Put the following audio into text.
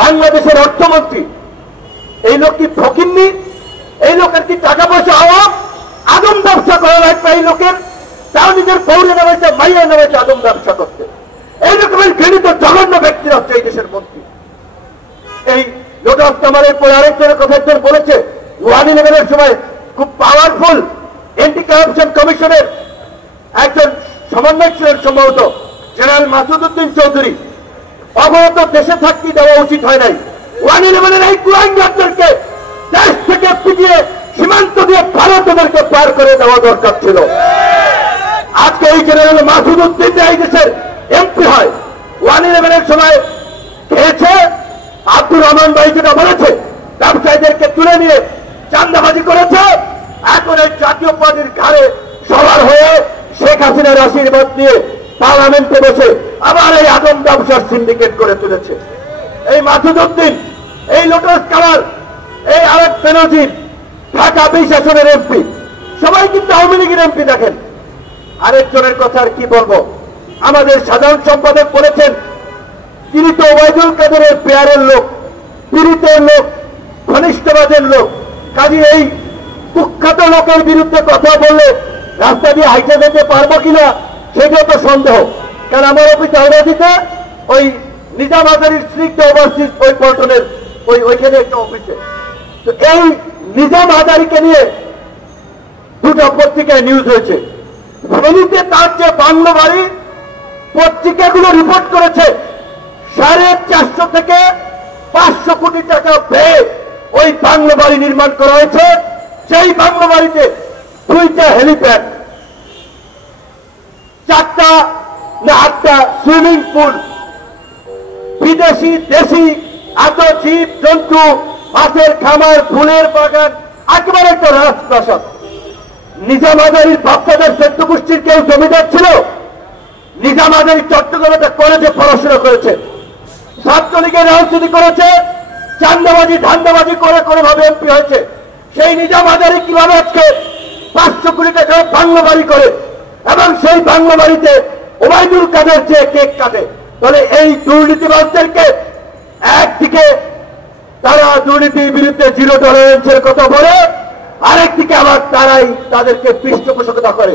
বাংলাদেশের অর্থমন্ত্রী, এই লোক কি ফকিন্নি? এই লোকের কি টাকা পয়সা অভাব? আদম ব্যবসা করা লাগবে এই লোকের, তাও নিজের পৌরে নামাইছে, মাইয়া নামাইছে আদম ব্যবসা করতে। এই রকমের ঘৃণিত জঘন্য ব্যক্তিরা হচ্ছে এই দেশের মন্ত্রী। এই লোটাস কামারের পরে আরেকজনের কথা একজন বলেছে, 111-এর সময় খুব পাওয়ারফুল এন্টি কারাপশন কমিশনের একজন সমন্বয়ক ছিলেন সম্ভবত জেনারেল মাসুদউদ্দিন চৌধুরী। অবরত দেশে থাকতে দেওয়া উচিত হয় নাই। 111-এর এই কুলাঙ্গারদেরকে দেশ থেকে পিটিয়ে সীমান্ত দিয়ে ভারতদেরকে পার করে দেওয়া দরকার ছিল। আজকে এই জেনারেল মাসুদউদ্দিন এই দেশের এমপি হয়, 111-এর সময় খেয়েছে। আব্দুর রহমান ভাই যেটা বলেছে, ব্যবসায়ীদেরকে তুলে নিয়ে চাঁদাবাজি করেছে। এখন এই জাতীয় পার্টির ঘাড়ে সবার হয়ে শেখ হাসিনার আশীর্বাদ নিয়ে পার্লামেন্টে বসে আবার এই আদম ব্যবসার সিন্ডিকেট করে তুলেছে। এই মাসুদউদ্দিন, এই লোটাস কামার, এই আরেক বেনজির ঢাকা 20 আসনের এমপি, সবাই কিন্তু আওয়ামী লীগের এমপি। দেখেন আরেকজনের কথা আর কি বলবো, আমাদের সাধারণ সম্পাদক বলেছেন তিনি তো ওবায়দুল কাদেরের পেয়ারের লোক, পীড়িতের লোক, ঘনিষ্ঠবাদের লোক। কাজে এই কুখ্যাত লোকের বিরুদ্ধে কথা বললে রাস্তা দিয়ে হাইটে যেতে পারবো কিনা সেটাও তো সন্দেহ। কারণ আমার অফিস হাওড়াদিতে ওই নিজাম আজারির স্ট্রিক্ট ওভারসিজ ওই পল্টনের ওইখানে একটা অফিসে। তো এই নিজাম আজারিকে নিয়ে দুটো পত্রিকায় নিউজ হয়েছে। ফেনীতে তার যে বাংলো বাড়ি, পত্রিকাগুলো রিপোর্ট করেছে 450 থেকে 500 কোটি টাকা ব্যয়ে ওই বাংলো বাড়ি নির্মাণ করা হয়েছে। সেই বাংলো বাড়িতে 2টা হেলিপ্যাড, 4টা না 8টা সুইমিং পুল, বিদেশি দেশি এত জীব জন্তু, মাছের খামার, ফুলের বাগান, একেবারে একটা রাজপ্রাসাদ। নিজাম আজারির বাচ্চাদের 14 গোষ্ঠীর কেউ জমিদার ছিল? নিজাম আজারি চট্টগ্রামে কলেজে পড়াশোনা করেছে, ছাত্রলীগের রাজনীতি করেছে, চান্দাবাজি ধান্দাবাজি করে করে ভাবে এমপি হয়েছে। সেই নিজাম আজারি কিভাবে আজকে 500 কোটি টাকা বাংলো বাড়ি করে এবং সেই বাংলো বাড়িতে ওবায়দুল কাদের যে কেক কাটে? তাহলে এই দুর্নীতিবাজদেরকে একদিকে তারা দুর্নীতির বিরুদ্ধে 0 টলারেন্সের কথা বলে, আরেকদিকে আবার তারাই তাদেরকে পৃষ্ঠপোষকতা করে।